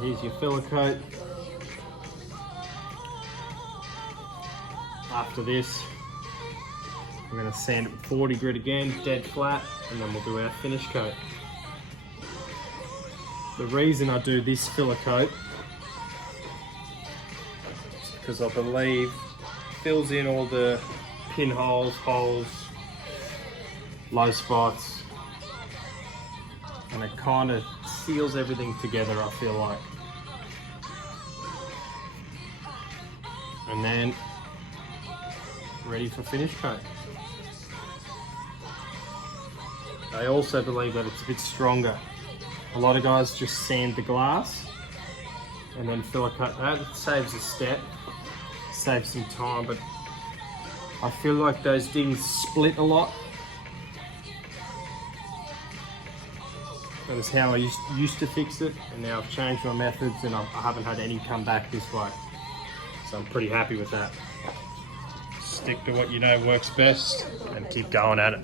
Here's your filler coat. After this, we're going to sand it with 40 grit again, dead flat, and then we'll do our finish coat. The reason I do this filler coat is because I believe it fills in all the pinholes, holes, low spots, and it kind of seals everything together, I feel like. And then ready for finish coat. I also believe that it's a bit stronger. A lot of guys just sand the glass and then filler coat that. It saves a step, saves some time, but I feel like those things split a lot. That is how I used to fix it, and now I've changed my methods and I haven't had any come back this way. So I'm pretty happy with that. Stick to what you know works best and keep going at it.